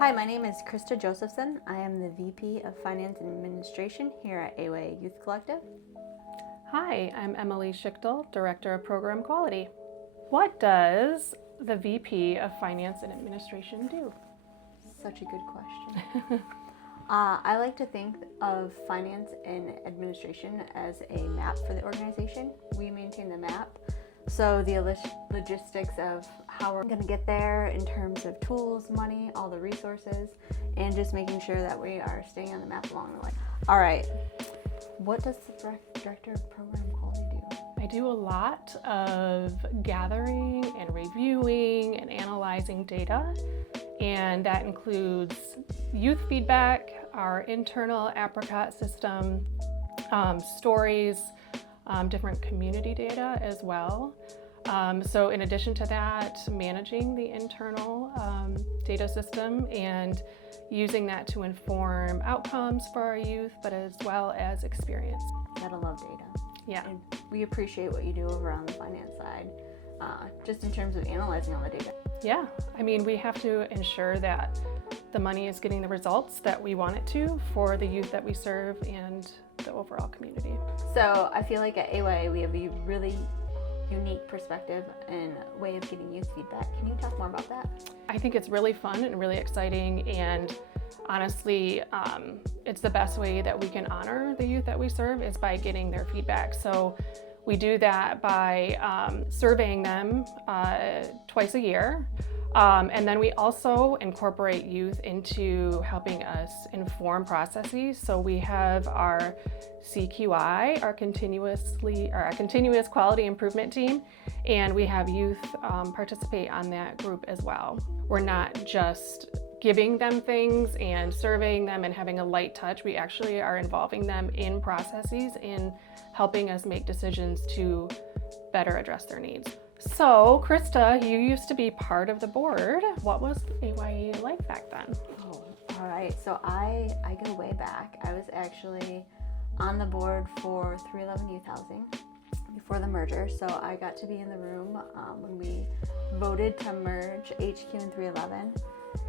Hi, my name is Krista Josephson. I am the VP of Finance and Administration here at AWA Youth Collective. Hi, I'm Emily Schichtel, Director of Program Quality. What does the VP of Finance and Administration do? Such a good question. I like to think of finance and administration as a map for the organization. We maintain the map, so the logistics of how we're going to get there in terms of tools, money, all the resources, and just making sure that we are staying on the map along the way. All right, what does the Director of Program Quality do? I do a lot of gathering and reviewing and analyzing data, and that includes youth feedback, our internal Apricot system, stories, different community data as well. So in addition to that, managing the internal data system and using that to inform outcomes for our youth, but as well as experience. Gotta love data. Yeah. And we appreciate what you do over on the finance side, just in terms of analyzing all the data. Yeah, I mean, we have to ensure that the money is getting the results that we want it to for the youth that we serve and the overall community. So I feel like at AWA we have a really unique perspective and way of getting youth feedback. Can you talk more about that? I think it's really fun and really exciting, and honestly, it's the best way that we can honor the youth that we serve is by getting their feedback. So we do that by surveying them twice a year. And then we also incorporate youth into helping us inform processes. So we have our CQI, our continuous quality improvement team, and we have youth participate on that group as well. We're not just giving them things and surveying them and having a light touch. We actually are involving them in processes in helping us make decisions to better address their needs. So, Krista, you used to be part of the board. What was AYE like back then? Oh, all right. So I go way back. I was actually on the board for 311 Youth Housing before the merger. So I got to be in the room when we voted to merge HQ and 311.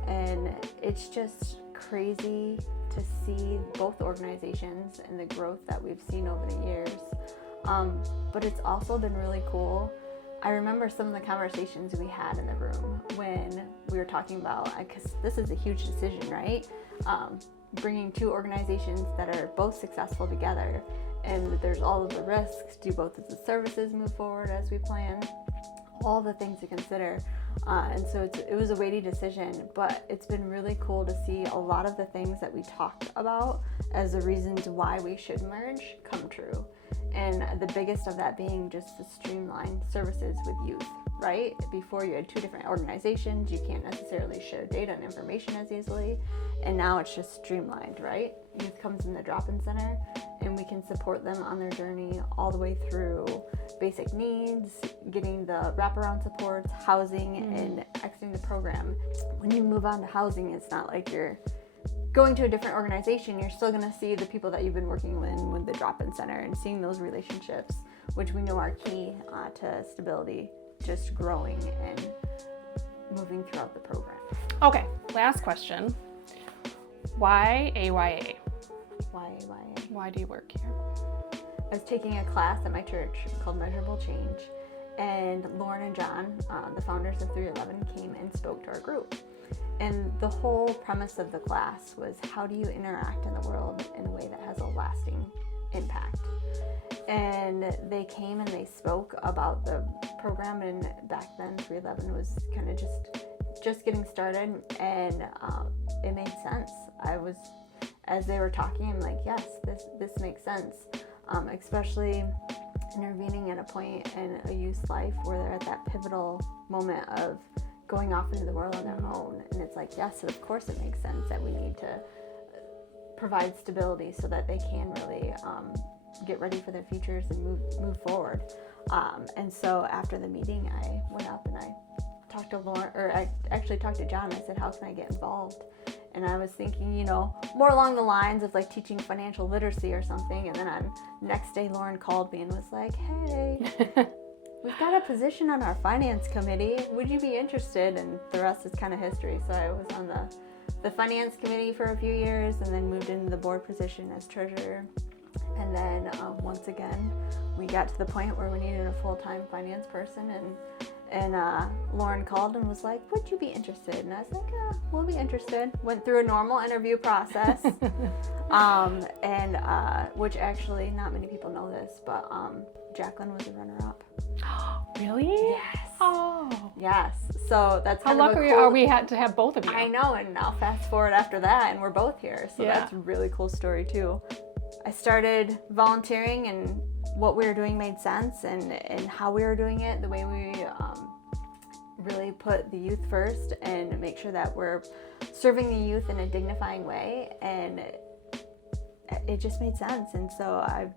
And it's just crazy to see both organizations and the growth that we've seen over the years. But it's also been really cool. I remember some of the conversations we had in the room when we were talking about, because this is a huge decision, right? Bringing two organizations that are both successful together, and there's all of the risks. Do both of the services move forward as we plan? All the things to consider. And so it was a weighty decision, but it's been really cool to see a lot of the things that we talked about as the reasons why we should merge come true. And the biggest of that being just the streamlined services with youth, right? Before you had two different organizations, you can't necessarily share data and information as easily. And now it's just streamlined, right? Youth comes in the drop-in center and we can support them on their journey all the way through basic needs, getting the wraparound supports, housing, and exiting the program. When you move on to housing, it's not like you're going to a different organization. You're still going to see the people that you've been working with the drop-in center and seeing those relationships, which we know are key to stability, just growing and moving throughout the program. Okay, last question. Why AYA? Why AYA? Why do you work here? I was taking a class at my church called Measurable Change, and Lauren and John, the founders of 311, came and spoke to our group. And the whole premise of the class was, how do you interact in the world in a way that has a lasting impact? And they came and they spoke about the program, and back then 311 was kind of just getting started, and it made sense. As they were talking, I'm like, yes, this makes sense, especially intervening at a point in a youth's life where they're at that pivotal moment of going off into the world on their own. And it's like, yes, of course it makes sense that we need to provide stability so that they can really get ready for their futures and move forward. And so after the meeting, I went up and I talked to Lauren, or I actually talked to John. I said, how can I get involved? And I was thinking, more along the lines of like teaching financial literacy or something. And then next day, Lauren called me and was like, hey, we've got a position on our finance committee. Would you be interested? And the rest is kind of history. So I was on the the finance committee for a few years and then moved into the board position as treasurer. And then once again, we got to the point where we needed a full-time finance person, and Lauren called and was like, would you be interested? And I was like, we'll be interested. Went through a normal interview process, which actually not many people know this, but Jacqueline was a runner-up. Really? Yes. Oh. Yes. So that's How kind of lucky a cool... are we had to have both of you? I know, and now fast forward after that, and we're both here. So Yeah. that's a really cool story too. I started volunteering, and what we were doing made sense, and how we were doing it, the way we really put the youth first and make sure that we're serving the youth in a dignifying way, and it just made sense. And so I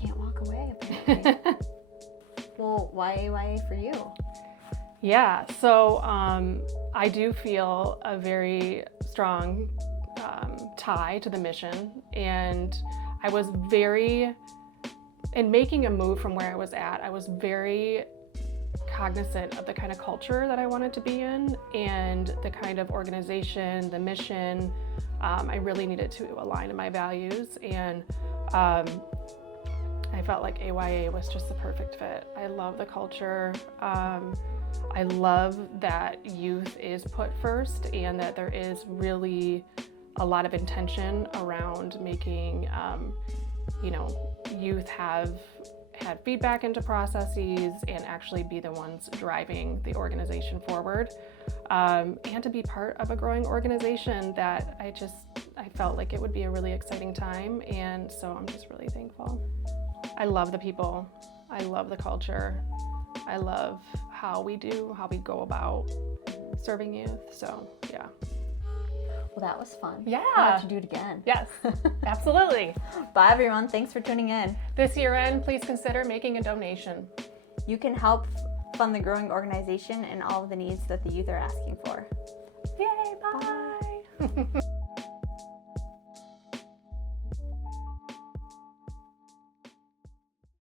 can't walk away, apparently. Well, why AYA for you? Yeah, so I do feel a very strong tie to the mission, and I was in making a move from where I was at, I was very cognizant of the kind of culture that I wanted to be in and the kind of organization, the mission. I really needed to align to my values, and I felt like AYA was just the perfect fit. I love the culture. I love that youth is put first and that there is really a lot of intention around making, youth have had feedback into processes and actually be the ones driving the organization forward, and to be part of a growing organization that I felt like it would be a really exciting time, and so I'm just really thankful. I love the people, I love the culture, I love how we go about serving youth, so yeah. Well, that was fun. Yeah. We'll have to do it again. Yes, absolutely. Bye, everyone. Thanks for tuning in. This year end, please consider making a donation. You can help fund the growing organization and all of the needs that the youth are asking for. Yay, bye.